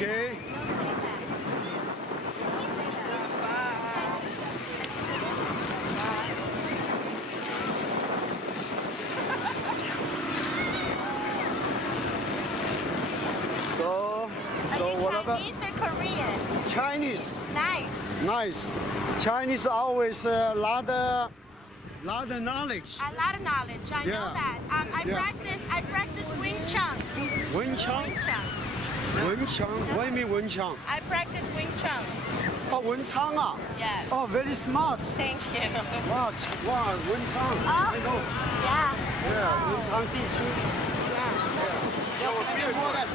Okay. So what about Chinese or Korean? Chinese? Nice. Nice. Chinese always lot of knowledge. A lot of knowledge. I know Yeah. that. I practice Wing Chun. Wing Chun? Wing Chun. Wing Chun? What do you mean Wing Chun? I practice Wing Chun. Oh, Wing Chun ah. Yes. Oh, very smart. Thank you. Wow, wow, Wing Chun. I know. Yeah. Yeah, Wing Chun 地区。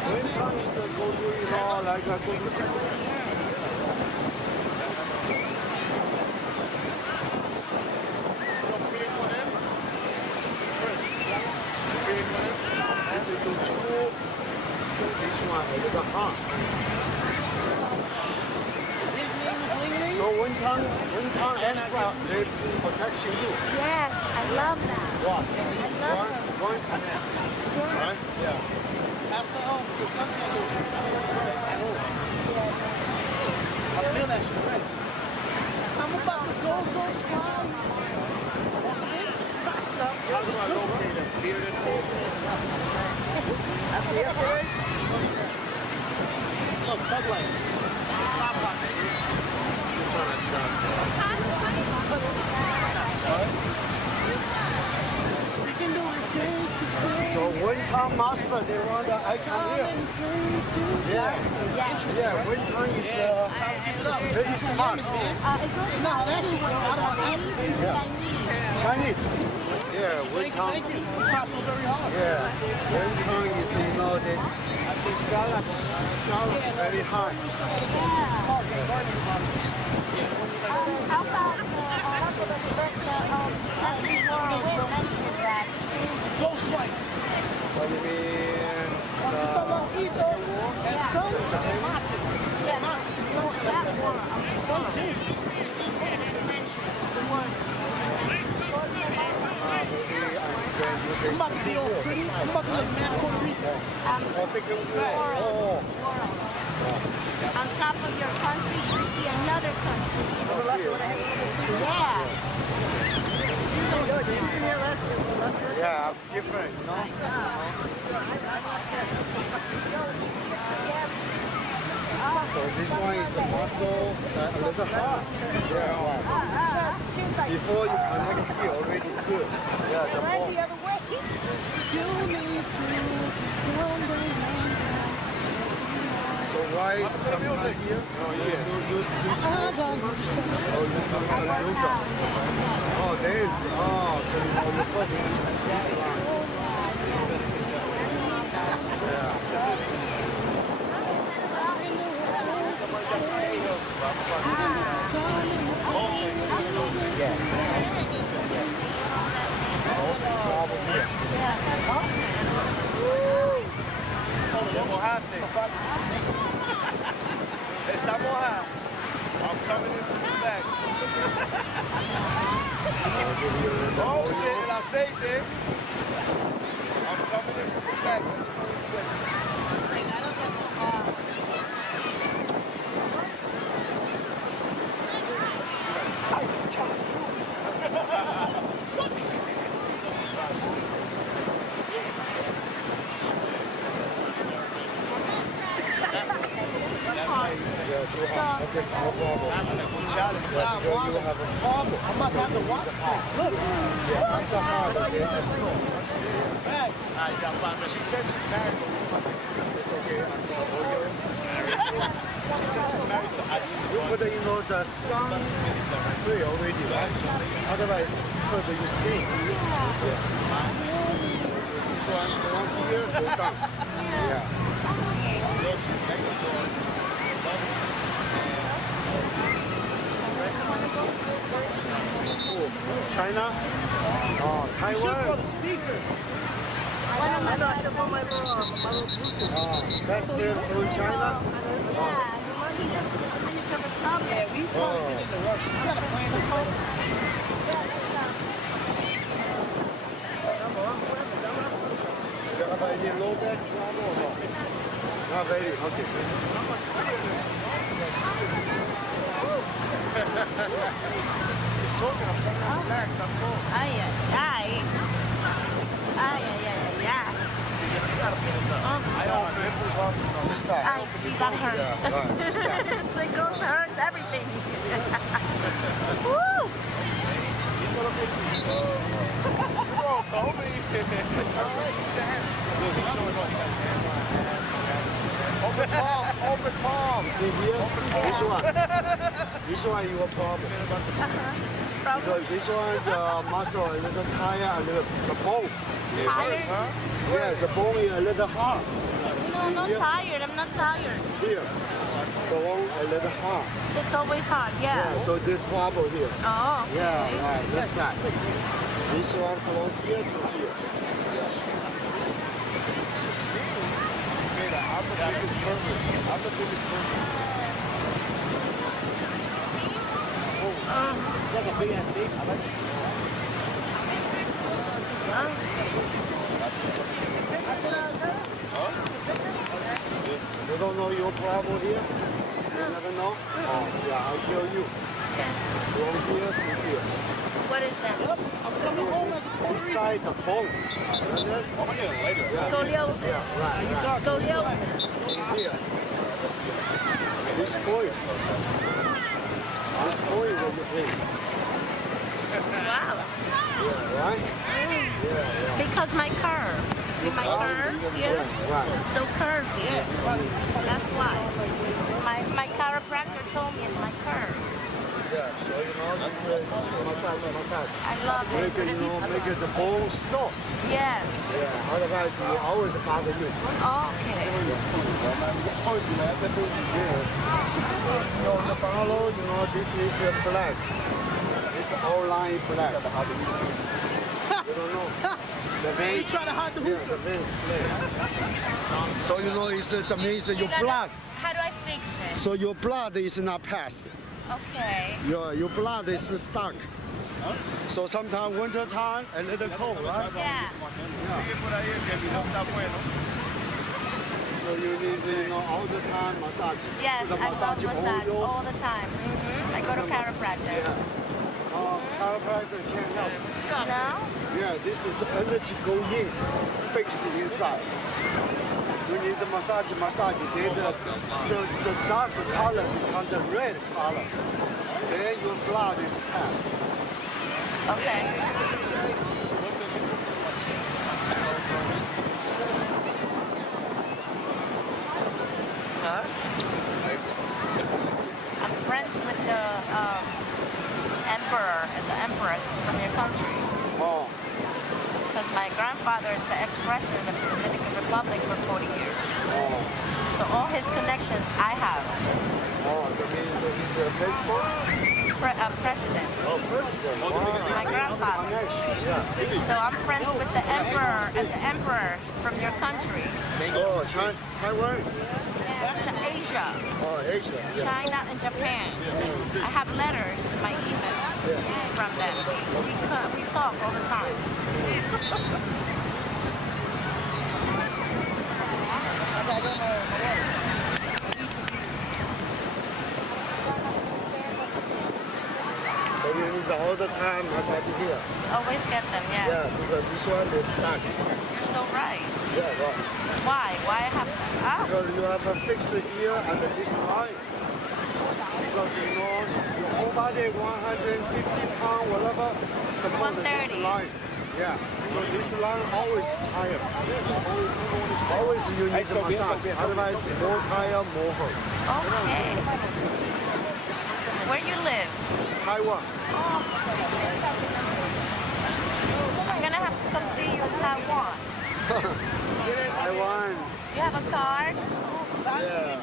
Wing Chun is a go to like a go to center. This is the two this one is the heart. So Wing Chun and they protection you. Yes, I love that. Wow, you see, one command. Right? Yeah. Pass the home because sometimes I feel that shit already. I'm about to go wild. After yesterday? Look, Bud Light. Stop We can do it face to face. So Wing Chun master, they run the icon here. Yeah, Wing Chun is very smart. No, that shit went out of my Chinese. Yeah, Wing Chun. Thank you. You try so very hard. Yeah, Wing Chun is, this scallop very high. How about the Second World War mentioned that? Ghost Fight. What do you mean? East War and some. Yeah, so that war. I'm about to be all pretty. I'm about to look mad Puerto Rico. On top of your country, you see another country. Yeah. Yeah, different, So this one is a muscle, a little hard. Yeah. Before you connect here already good. Yeah, the more. The other way. So why come here? You use this yoga. Oh, there is. Oh, so you put this line. Also problem here. Está mojada. I'm coming in from the back. Oh shit, el aceite. I'm coming in from the back. Okay, no problem. That's a challenge. You have a problem. I'm about to have to watch. Look. That's a hard. She said she's married, but It's okay. I'm going to order. she said she's married to Ali. But the sun spray already, right? Otherwise, hurt your skin. Yeah. This one here, go down. Yeah. China? Oh, Taiwan? That's it from China? Yeah, we probably did the rush. You gotta plan this whole. You have any low back problem or not? Not ready. Okay. Relax, I'm cool. Ay, ay, ay. Ay, ay, ay, ay, ay. I don't know. Nipples off on this side. I see that hurts. Yeah, right, this side. Tickles, hurts, everything. Woo! You all told me. Open palm, open palm. See here? This one. This one your problem. Because this one, the muscle a little tired, a little, the bone. Tired? Yeah, the bone is a little hard. No, I'm not tired. I'm not tired. Here, bone a little hard. It's always hard, Yeah, yeah. so this trouble here. Oh, okay. Yeah, right, left side. This one from here to here. I'm the biggest person. I'm the biggest person. You don't know your problem here? You never know? Oh, yeah, I'll tell you. From here to here. What is that? This side the bone. Yeah, Scoliosis. yeah, right. Scoliosis. Here. This point. This point is on the plate. Wow. Yeah, right? Yeah. Because my curve. You see my curve here? Right. It's so curved here. That's why. My chiropractor told me it's my curve. Yeah, so you know, this massage. I love it. Make it the bone soft. Yes. Yeah, otherwise you always bother you. Okay. The follow, this is black. It's all line black. You don't know. The vein. Trying to hide the Yeah, the vein is black. So it means your blood. How do I fix it? So your blood is not passed. Okay. Your blood is stuck. So sometimes winter time a little cold, right? Yeah. So you need all the time massage. Yes, The I love massage all all the time. I go to chiropractor. Chiropractor can't help. No? Yeah, this is energy go in, fixed inside. You need the massage, then the dark color becomes the red color. Then your blood is passed. Okay. I'm friends with the emperor and the empress from your country. Oh, Because my grandfather is the ex-president of the Dominican Republic for 40 years. oh, So all his connections I have. that means he's a baseball? President. Oh, president. My grandfather. Yeah. So I'm friends with the emperor and the emperors from your country. Oh, Taiwan? Asia, Oh, Asia. Yeah. China, and Japan. I have letters in my email from them. We talk all the time. So you need all the time massage here. Always get them, Yeah, yes. because this one is stuck. You're so right. Yeah, right. Why? Why I have them? Ah, Because you have a fixed here and this line. Because your whole body 150 pounds, whatever, support this 130. line. Yeah. So this line always tired. Always you need a massage. Otherwise, more tired, more hurt. okay. Where you live? Taiwan. I'm gonna have to come see you in Taiwan. Taiwan. You have a card? Yeah.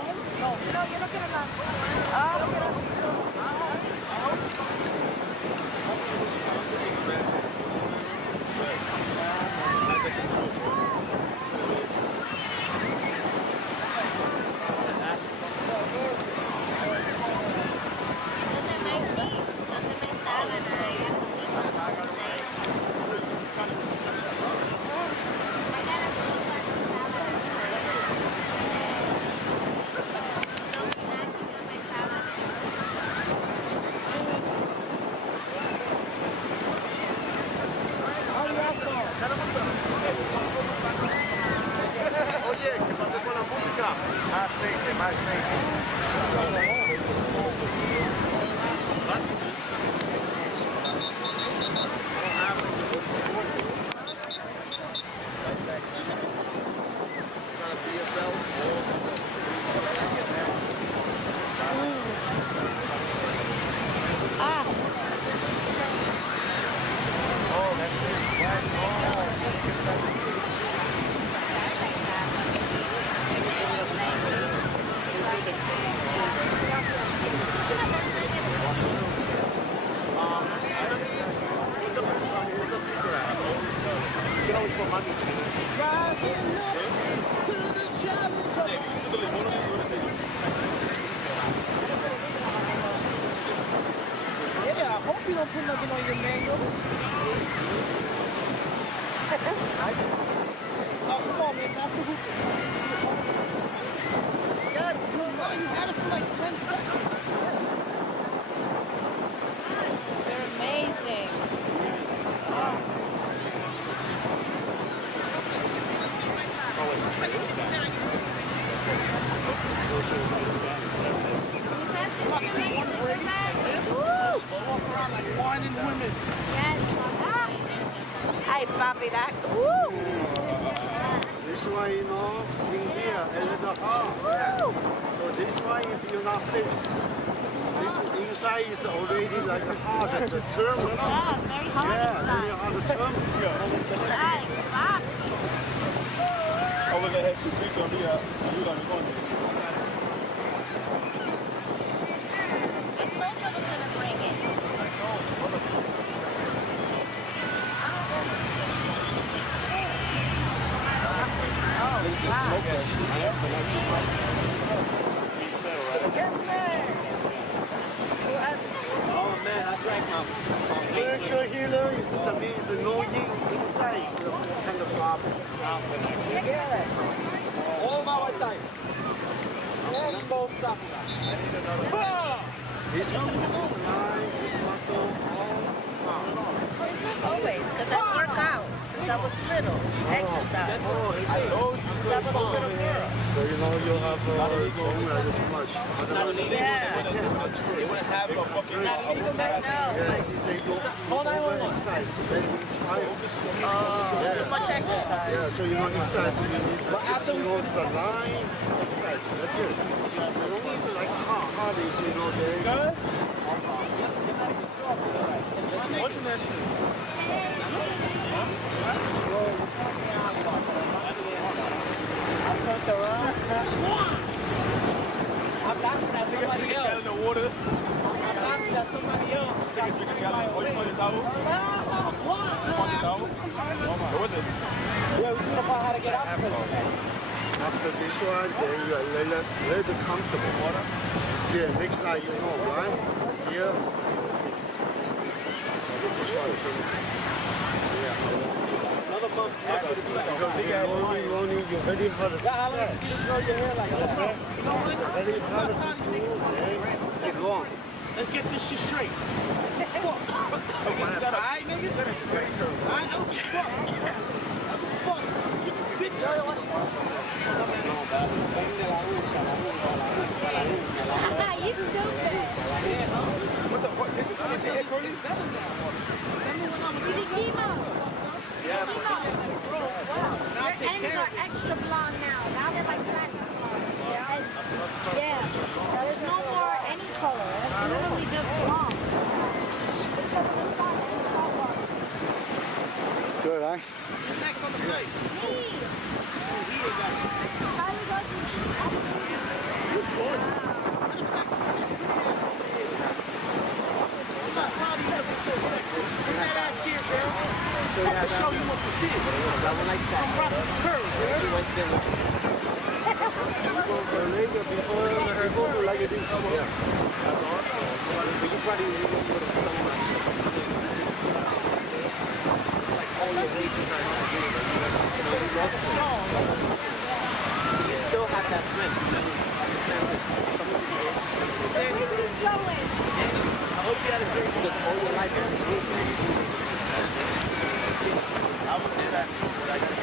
Oye, ¿qué pasa con la música? Más aceite, más aceite. Ah. Oh, that's it. Right. You can always put my music in it. Rising up to the challenge of yeah, I hope you don't put nothing on your mango. Oh, come on, man. That's the hoop. God, you had it for like 10 seconds. They're amazing. Walk around like whining women. Yes. Ay, papi, that. Woo. This one, you know, in here, a little hard. So this one, if you're not fixed, this inside is already like hard, the terminal. Yeah, very hard Yeah, inside. very hard terminal. Ay, papi. Oh, look at Jesucristo, mira, ayúdame con él. I told you I was gonna bring it. Oh, man, I drank my Spiritual healer is the means no inside is the kind of problem. all my time. All both stuff. This one, this line, this muscle, Always, because I work out since I was little. Exercise. Since I was a little girl. so you know you have don't like too much. Otherwise, Yeah. They wouldn't have a fucking I know. they go exercise, so then you try. Too much exercise. Yeah, so you know exercise, you need just you know the line exercise. That's it. You don't need to like hard is you know there. Watching that shit. I turned around. I'm laughing at somebody else. in the water. I'm laughing at somebody else. What is it? Yeah, we should have found how to get out of it. After this one, then you are little bit comfortable. Yeah, next time you know, right? Here. Another month. Because rolling, you're very hard to Yeah, how long did you grow your hair like that? very hard to do. Keep going. Let's get this shit straight. Alright, nigga? Alright, I don't give a fuck. Bitch. You stupid. What the fuck? Is it Curly? You did chemo. Yeah. Chemo. Your ends are extra blonde now. Now they're like platinum. And, yeah. There's no more any color. It's literally just blonde. It's because of the sun and the salt water. Good, huh? Who's next on the site? Me. He ain't got I'm not tired of you looking so sexy. Bring that ass here, girl. I can show you what this is. I'm right on the curve, girl. Before her photo like this. Yeah. You probably You still have that strength. The wind is blowing. I hope you had a drink because all your life you're in the room. would do that too, but I just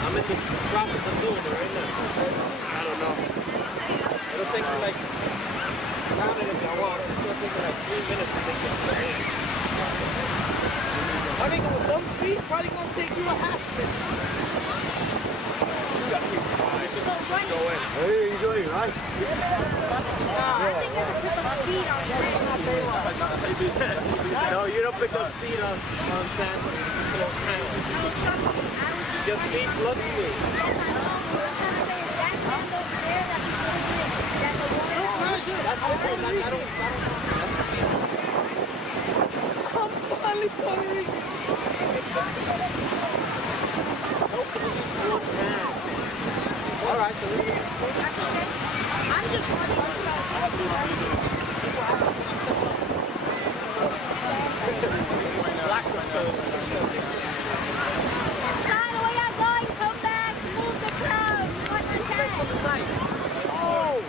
I'm in the process of doing it right now. I don't know. It'll take me like, count it if I want. It's gonna take me like 3 minutes to make it. I think with them feet, probably gonna take you a half minute. Hey, you enjoying, right? I think I could put some speed on it. No, you don't pick up speed on sand. You slow down. No, trust me. Your speed looks good. Yes, I know. What I'm trying to say is that sand over there, that's the good. That the water. That's different. I don't I'm finally Puerto Rican. All right, so That's okay. I'm just running Son, where y'all going? Come back. Move the crowd. You want to attack? oh,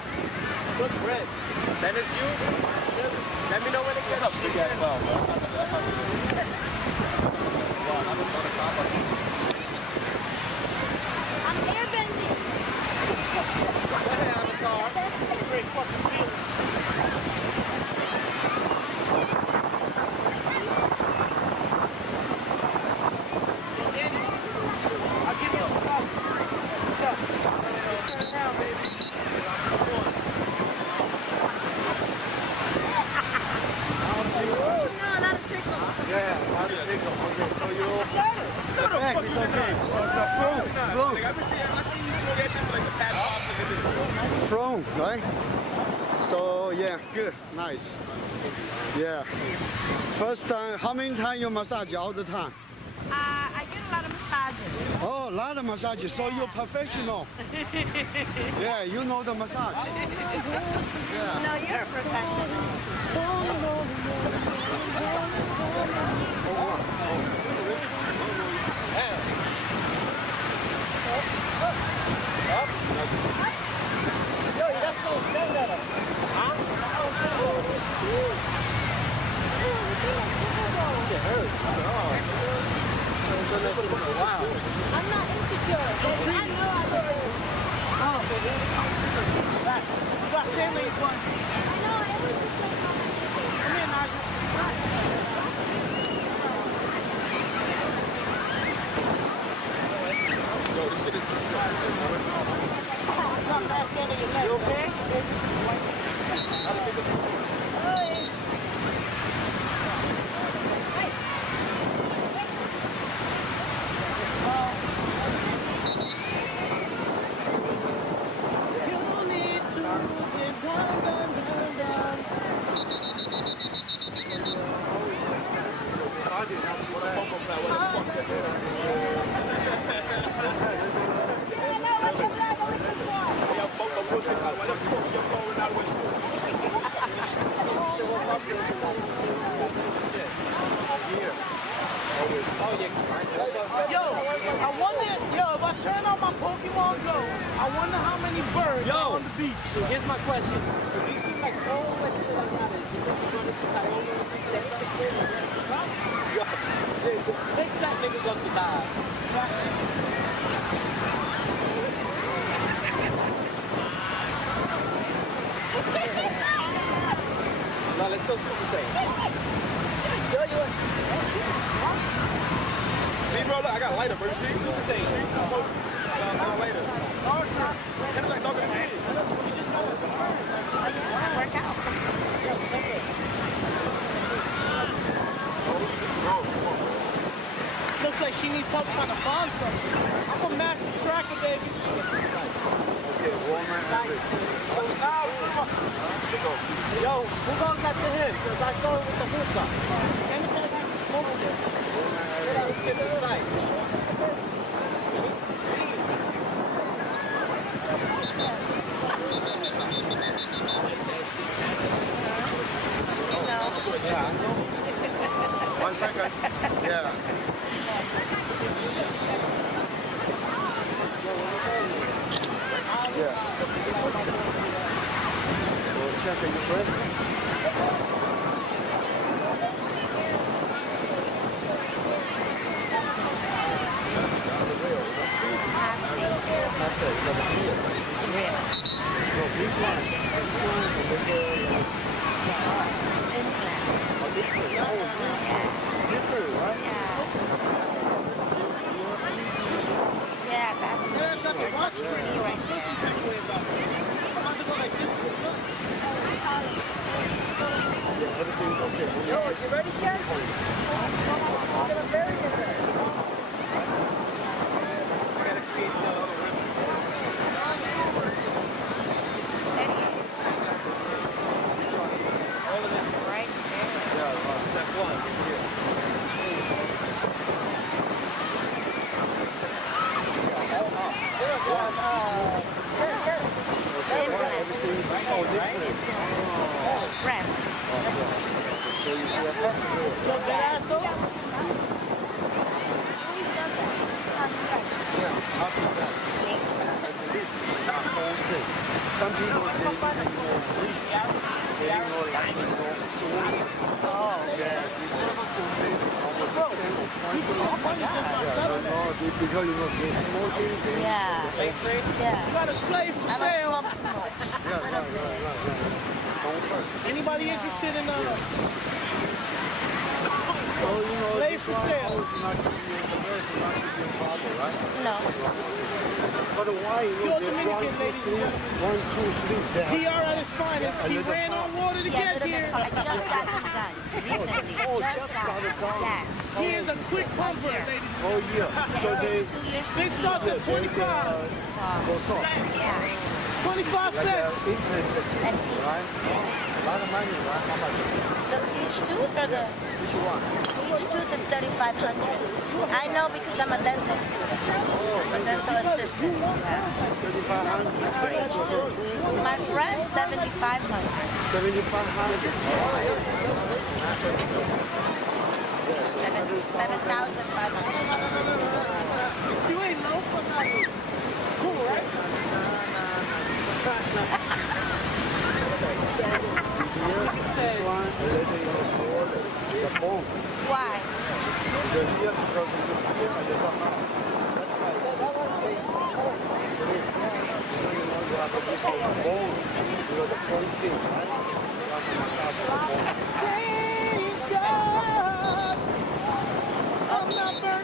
good bread. Then it's you. Let me know when it gets up. I'm airbending. Go ahead, Avatar. Great fucking feeling. I'll give you a massage for free. What's up? Just turn around, baby. Come on. Ooh, no, not a tickle. Yeah, how to take them. Okay, so you No, the fuck it's you okay. not. So the flow, flow, Like, I seen you show that shit for like the past 5 minutes. flow, right? So yeah, good, nice. Yeah. First time, how many times you massage all the time? I get a lot of massages. Oh, a lot of massages. So you're professional. Yeah, you know the massage. No, you're a professional. Yo, that's so stand at us. Huh? It hurts. Wow. I'm not insecure. I know I look good. You got Stanley's one. I know I always look good. Come here, Nigel. You okay? You need to get down, down, down, down. Yeah, I know what the black always support. Yo, I wonder, if I turn on my Pokemon Go, I wonder how many birds are on the beach. Here's my question. If you see like all that shit like that, is it running to Coyote or something? Yo, they set niggas up to die. Now let's go Super Saiyan. See, bro, look, I got lighter, bro. See? Super Saiyan. I got lighter. Kind of like talking to me. Work out. Looks like she needs help trying to find something. I'm a master tracker, baby. Okay, woman everything. Yo, who goes after him? Because I saw him with the hookah. And the guy got the smoke there. Let's get the site. Yeah, I know. 1 second. Yeah. Yes. We'll check in first. Yeah, that's pretty right Everything's okay. Yo, you ready, Ken? I'm gonna bury you there. I gotta create right there. step one. Rest. So you see a pet? Yeah, after that. At least not whole thing. Some people they even know weak. They don't know like swing. Oh. Yeah, this is almost a 10 or 20. Yeah, so no, because you know they're smoking. Yeah. Yeah. You got a slave for I sale. don't smoke too much. Yeah, right. Don't hurt. Anybody interested in So you know, slave this for one sale? always not to be in the rest, not to be in trouble, right? No. But why you Pure know they Dominican, ladies and gentlemen. 1, 2, 3, they have PR at its finest. He ran on water to Yeah, get little bit. here. I just got him done recently. Just got it. Yes. He is a quick pumper, year. ladies and Oh yeah. So It they takes 2 years to They heal. start at 25. go soft. Yeah. 25 Like cents. internet, And teeth. right? A lot of money, right? How much? Each tooth or the Which one? each tooth is 3,500. I know because I'm a dental student. I'm a dental assistant. Yeah. 3,500. For each tooth. My breast 7,500. 7,500. 7,500. You ain't no cool, right? This one, a little bit smaller. The bone. Why? The here because of the here and the back. That side is just straight. You know, you have this bone. You know, the bone thing, right? You have to massage the bone.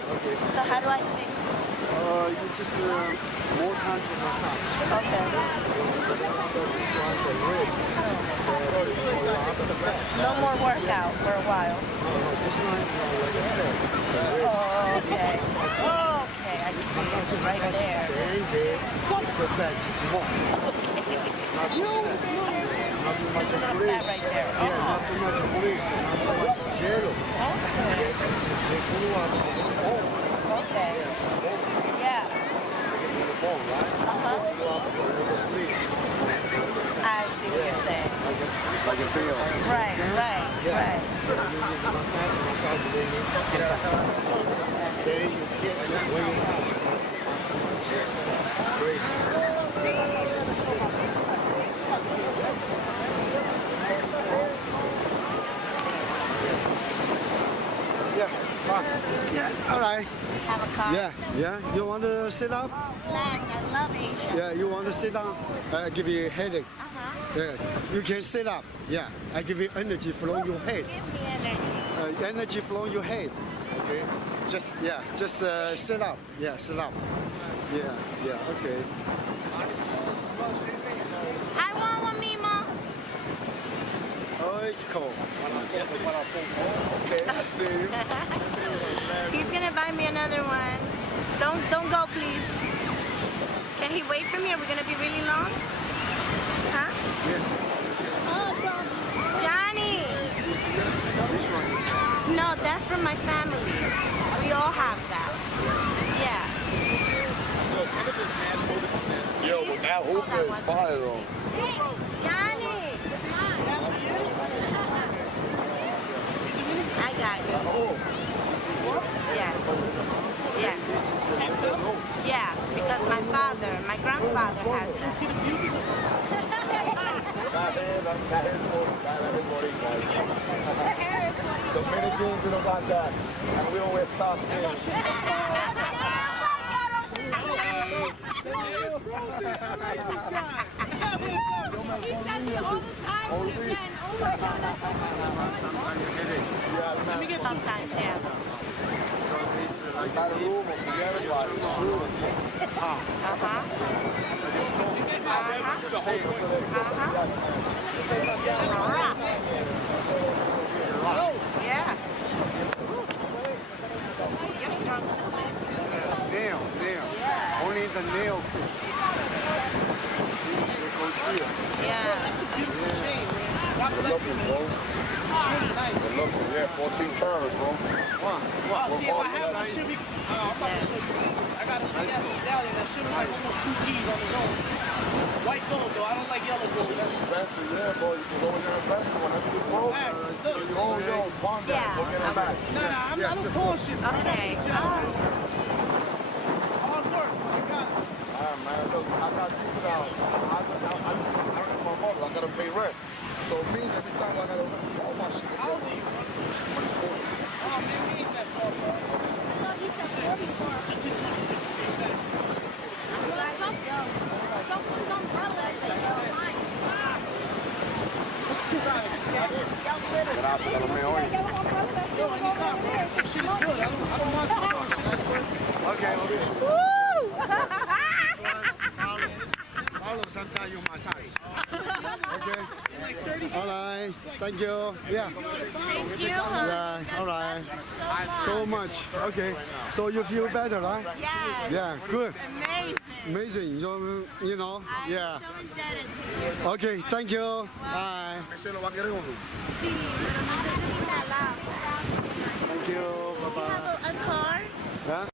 Okay. So how do I fix it? You just more time to massage. Okay. So this one, the rib. No more workout for a while. No, this one, like I said, the rib. Oh, okay. Okay, I see. Right there. And then you put back small. Not too much There's a little grease. fat right there. Yeah, not too much grease, not too much jello. Okay. Okay. Yeah. The bone, right? Uh-huh. Grease. I see what you're saying. Like a bill. Right, right, right. Then you get when you have grease. Yeah, fine. Yeah, all right. Have a car. Yeah. You want to sit up? Yes, I love Asia. Yeah, you want to sit down? I give you a headache. Uh-huh. Yeah, you can sit up. Yeah, I give you energy flow your head. Give me energy. Energy flow your head. Okay, just sit up. Yeah, sit up. Yeah. Okay. I want one, Mima. Oh, it's cold. Okay, I see you. He's gonna buy me another one. Don't go, please. Can he wait for me? Are we gonna be really long? Huh? Johnny! No, that's from my family. We all have that. Yeah. Yo, but that hookah is fire though. Johnny! I got you. Yes. Yes. Yeah, because my grandfather has that. Dominicans, we don't got that. And we don't wear socks there. He says it all the time, Jen. Oh my God, that's so funny. Sometimes, yeah. Got a room or forget about it. Yeah. You're strong too, man. Nail. Yeah. Only the nail fits. They go through. Yeah. That's a beautiful chain, man. God Good bless you, looking, man. bro. It's really nice. Good looking. Yeah, 14 carats, bro. Oh, see, if I have it, it should be. I'm about to show you. I got a big ass medallion that should have like almost 2 G's on its own. White gold, though. I don't like yellow gold. Expensive, yeah, bro. You can go in there and invest in whenever you broke. Yo, pawn that. Go get it back. Nah, I'm not bullshit. Okay. Hard work. I got it. Ah, man, look, I got $2,000. I don't my mother. I gotta pay rent. So me, every time I gotta rent all my shit. How old are you? Oh, man, we ain't that far, bro. He said 44. Just hit 26. Someone's umbrella is mine. Gracias a lo mejor. So anytime, bro. This shit is good. I don't want some shit that's good. Okay. Woo! Paulo, sometimes you massage. Okay. All right. Thank you. Yeah. Thank you. Yeah. All right. So much. Okay. So you feel better, right? Yes. Yeah. Good. Amazing. Amazing. You know. I'm Yeah. so indebted to you. Okay. Thank you. Bye. Se lo va a querer uno. Sí, pero necesita la. Thank you. Bye You bye. have a car? Yeah.